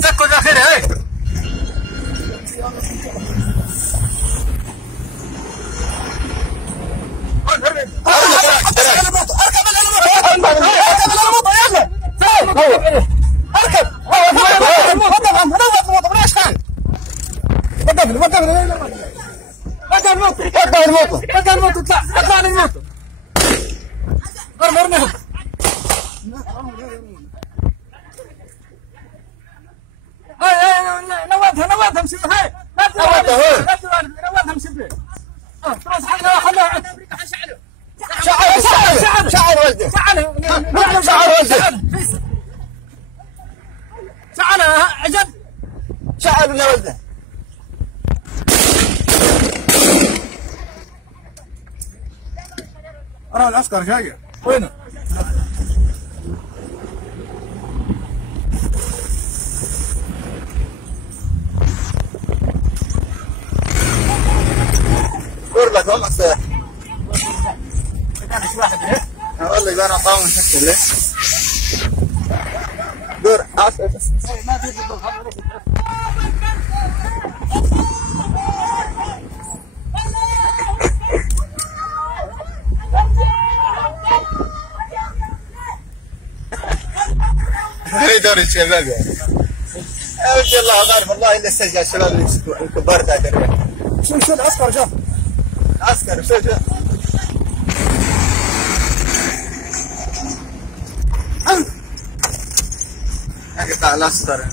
سكوا الاخير هاي. نوادها مسيب هاي نوادها مسيب شعر ولده شعر عجب شعر من ولده. أرى العسكر جاي وينه؟ قربك والله صح. كان واحد هيك والله يبان طاوم شكل له دور اسف ما في دور هاي دور الشباب يعني. يا الله غالب والله الا استرجع الشباب الكبار ذاك. شو العسكر جاء؟ عسكر شو جاء؟ قطع الأسطر.